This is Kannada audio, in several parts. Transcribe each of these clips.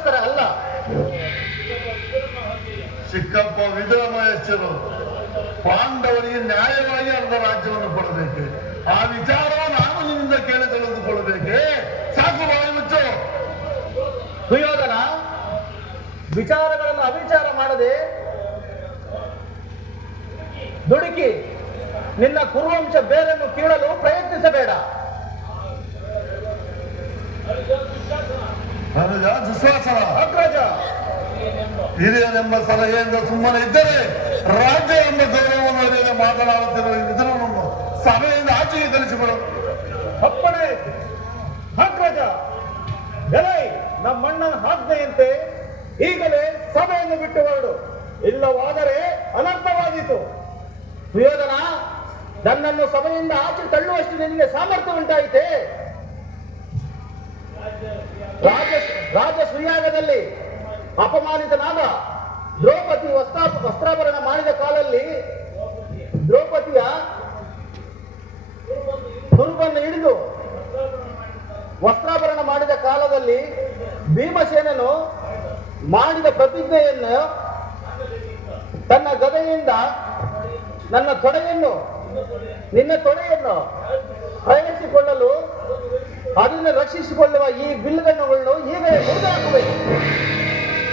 ಯಾಚನೆಗೋಸ್ಕರ ಅಲ್ಲ. ಚಿಕ್ಕಪ್ಪ ವಿಧಮಹೇಶ್ವರು ಪಾಂಡವರಿಗೆ ನ್ಯಾಯವಾಗಿ ಅರ್ಧ ರಾಜ್ಯವನ್ನು ಕೊಡಬೇಕು? ಆ ವಿಚಾರ ನಾನು ನಿನ್ನಿಂದ ಕೇಳಿ ತಿಳಿದುಕೊಳ್ಳಬೇಕೆ ಸಾಕು ಬಾಯಿ ಮುಚ್ಚು. ಸುಯೋಧನ ವಿಚಾರಗಳನ್ನು ಅವಿಚಾರ ಮಾಡದೆ ದುಡುಕಿ. ನಿನ್ನ ಕುರುವಂಶ ಬೇರನ್ನು ಕೀಳಲು ಪ್ರಯತ್ನಿಸಬೇಡ. ನನಗ ದುಶ್ವಾಸನ ಅಗ್ರಜ. ಹಿರಿಯನೆಂಬ ಸಲಹೆಯಿಂದ ಸುಮ್ಮನೆ ಇದ್ದರೆ ರಾಜ್ಯ ಎಂಬ ಗೌರವವನ್ನು ಅರಿಯದೆ ಮಾತನಾಡುತ್ತಿರುವ ಇದನ್ನು ಸಭೆಯಿಂದ ಆಚೆಗೆ ಕಲಿಸಿಬಿಡು ಅಪ್ಪಣೆ. ಅಗ್ರಜ. ಎಲೈ ನಮ್ಮಣ್ಣನ ಆಜ್ಞೆಯಂತೆ ಈಗಲೇ ಸಭೆಯನ್ನು ಬಿಟ್ಟು ಹೊರಡು. ಇಲ್ಲವಾದರೆ ಅನರ್ಥವಾದೀತು ಸುಯೋಧನ ನನ್ನನ್ನು ಸಭೆಯಿಂದ ಆಚೆ ತಳ್ಳುವಷ್ಟು ನಿನಗೆ ಸಾಮರ್ಥ್ಯ ಉಂಟಾಯಿತೆ? ರಾಜ ರಾಜಶ್ರೀಯಾಗದಲ್ಲಿ ಅಪಮಾನಿತನಾದ ದ್ರೌಪದಿ ವಸ್ತ್ರ ವಸ್ತ್ರಾಭರಣ ಮಾಡಿದ ಕಾಲಲ್ಲಿ ದ್ರೌಪದಿಯ ತುರುಬನ್ನು ಹಿಡಿದು ವಸ್ತ್ರಾಭರಣ ಮಾಡಿದ ಕಾಲದಲ್ಲಿ ಭೀಮಸೇನನು ಮಾಡಿದ ಪ್ರತಿಜ್ಞೆಯನ್ನು ತನ್ನ ಗದೆಯಿಂದ ನನ್ನ ತೊಡೆಯನ್ನು ನಿನ್ನ ತೊಡೆಯನ್ನು ಅದನ್ನು ರಕ್ಷಿಸಿಕೊಳ್ಳುವ ಈ ಬಿಲ್ಗಣ್ಣುಗಳನ್ನು ಈಗ ಮುರಿದಾಕಬೇಕು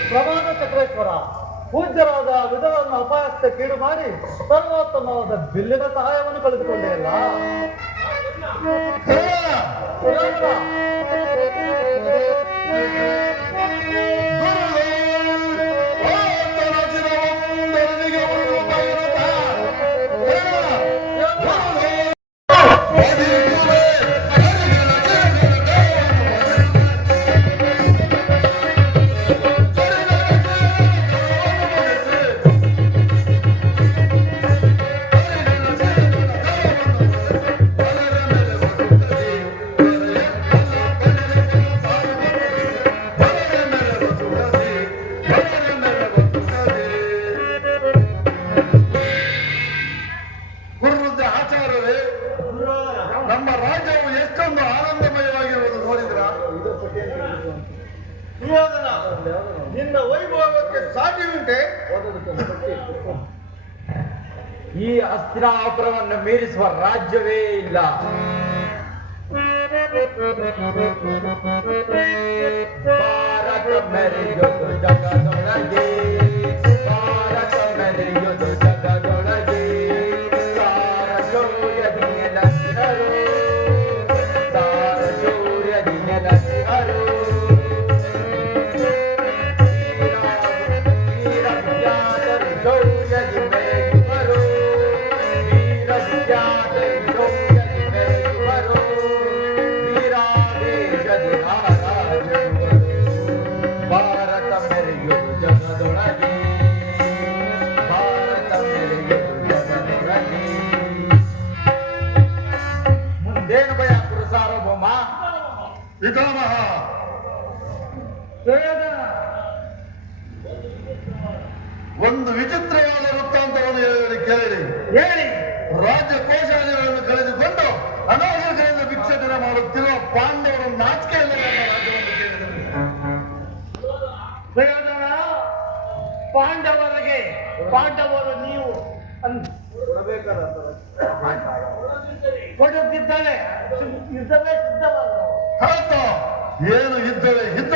ಪ್ರಮಾಣ ಚಕ್ರೇಶ್ವರ, ಪೂಜ್ಯರಾದ ವಿಧವನ್ನು ಅಪಾಯಸ್ಥ ಕೀಡು ಮಾಡಿ ಸರ್ವೋತ್ತಮವಾದ ಬಿಲ್ಲಿನ ಸಹಾಯವನ್ನು ಕಳೆದುಕೊಂಡೇ ಇಲ್ಲ ಸುಯೋಧನ ನಿನ್ನ ವೈಭವಕ್ಕೆ ಸಾಟಿ ಉಂಟೆ ಈ ಅಸ್ತ್ರಾಪುರವನ್ನು ಮೀರಿಸುವ ರಾಜ್ಯವೇ ಇಲ್ಲ. ಭಾರತ ಒಂದು ವಿಚಿತ್ರವಾದ ವೃತ್ತಾಂತವನ್ನು ಹೇಳಿ ಕೇಳಿ. ಹೇಳಿ. ರಾಜ್ಯ ಕೋಶಾಲೆಗಳನ್ನು ಕಳೆದುಕೊಂಡು ಅನಾಹುತಗಳಿಂದ ಭಿಕ್ಷಟನೆ ಮಾಡುತ್ತಿರುವ ಪಾಂಡವರ ಕೇಳಿದರು. ಪಾಂಡವರಿಗೆ ಪಾಂಡವರು ನೀವು ಕೊಡುತ್ತಿದ್ದಾರೆ ಯುದ್ಧವೇ ಸಿದ್ಧವಲ್ಲ ಏನು ಇದ್ದರೆ ಇದ್ದ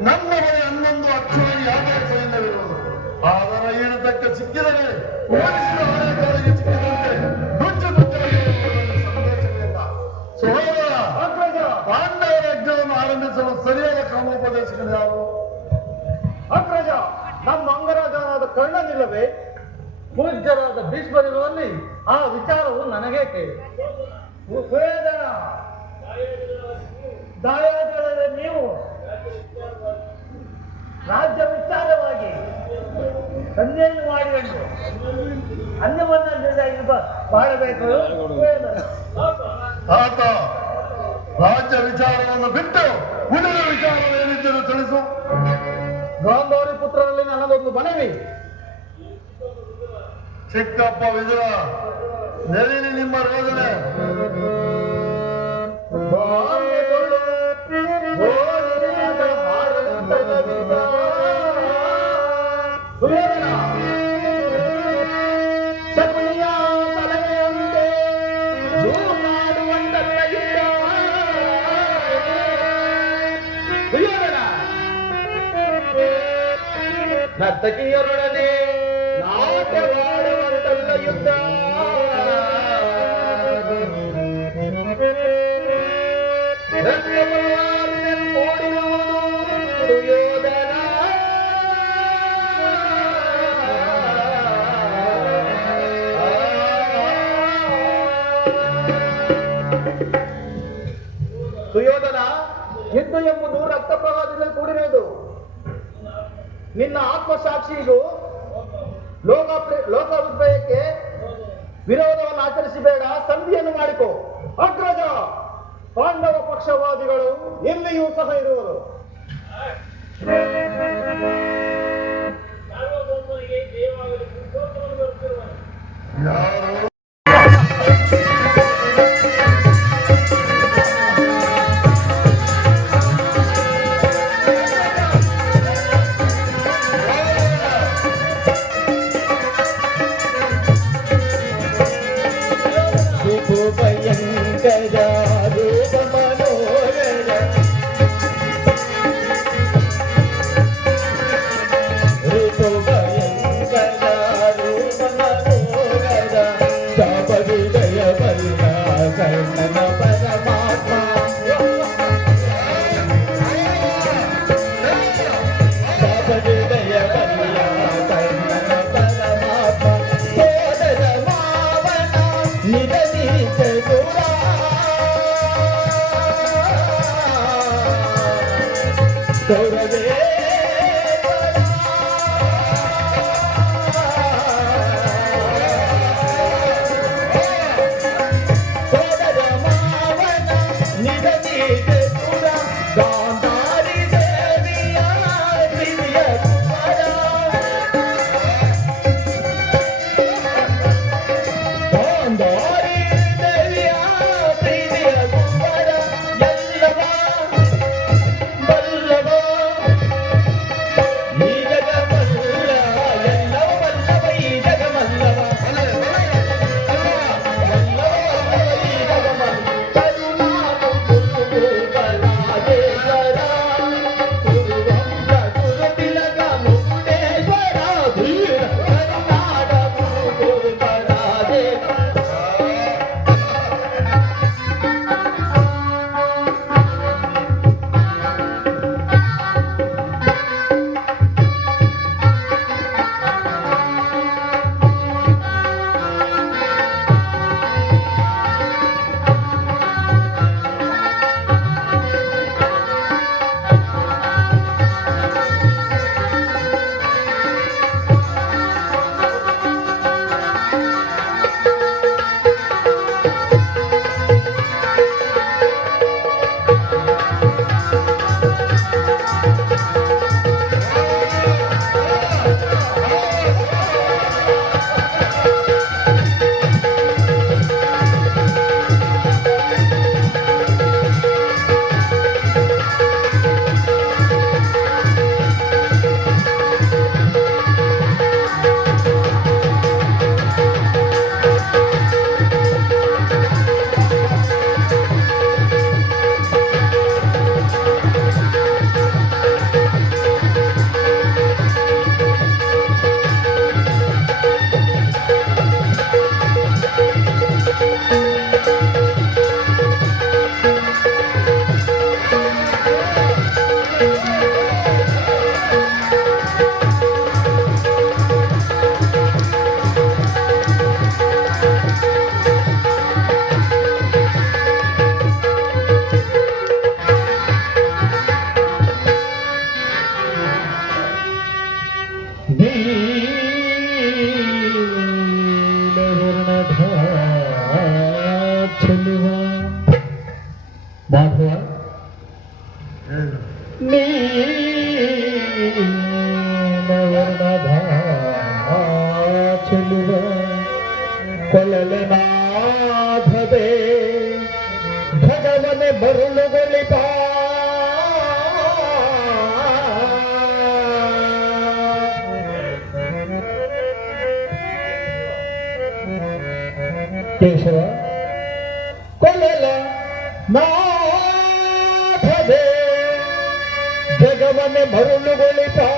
ನಮ್ಮ ಬಳಿ ಹನ್ನೊಂದು ಅಕ್ಷರ ಯಾವ ಸೈನ್ಯವಿರುವುದು? ಈಡತಕ್ಕ ಸಿಕ್ಕಿದರೆ ಓಡಿಸಿದ ಹೊಡೆಗಳಿಗೆ ಸಿಕ್ಕಿದಂತೆ ನುಚ್ಚು ಹೋಗುವುದರಲ್ಲಿ ಸಂದೇಶವಿಲ್ಲ ಸಹೋದರ ಪಾಂಡವರ ಯಜ್ಞವನ್ನು ಆರಂಭಿಸಲು ಸರಿಯಾದ ಕ್ರಮೋಪದೇಶಗಳು ಯಾರು ಅಗ್ರಜ ನಮ್ಮ ಅಂಗರಾಜನಾದ ಕರ್ಣನಿಲ್ಲವೇ? ಪೂಜ್ಯರಾದ ಭೀಷ್ಮರಿರುವಲ್ಲಿ ಆ ವಿಚಾರವು ನನಗೆ ದಾಯಾದಿಗಳಲ್ಲಿ ನೀವು ರಾಜ್ಯ ವಿಚಾರವಾಗಿ ಸಂಜೆಯನ್ನು ಮಾಡಿಕೊಂಡು ಅನ್ನವನ್ನು ಮಾಡಬೇಕು. ಆತ ರಾಜ್ಯ ವಿಚಾರವನ್ನು ಬಿಟ್ಟು ಉಳಿದ ವಿಚಾರವೇನಿದ್ದರೂ ತಿಳಿಸು. ಗಾಂಧಾರಿ ಪುತ್ರರಲ್ಲಿ ನನ್ನದೊಂದು ಮನವಿ. ಚಿಕ್ಕಪ್ಪ ವಿಜಯ ನೆಲಿನಿ ನಿಮ್ಮ ರೋದನೆ ನರ್ತಕಿಯರೊಡನೆ ನಾಟ್ಯವಾಡುವಂತಲ್ಲ ಯುದ್ಧ. ಸುಯೋಧನ ಯುದ್ಧ ಎಂಬುದು ರಕ್ತ ಪ್ರವಾಹದಿಂದ ಕೂಡಿರುವುದು ನಿನ್ನ ಆತ್ಮಸಾಕ್ಷಿಗೂ ಲೋಕ ಲೋಕ ಉದ್ಭಯಕ್ಕೆ ವಿರೋಧವನ್ನು ಆಚರಿಸಬೇಡ ಸಂಧಿಯನ್ನು ಮಾಡಿಕೊ. ಅಗ್ರಜ ಪಾಂಡವ ಪಕ್ಷವಾದಿಗಳು ಎಲ್ಲಿಯೂ ಸಹ ಇರುವರು. ಯಾರು ಗಾಂಧಾರಿ চলব। কলল মাধবে ভগবনে বরুল গলিবা কেশব কলল মাধবে ভগবনে বরুল গলিপা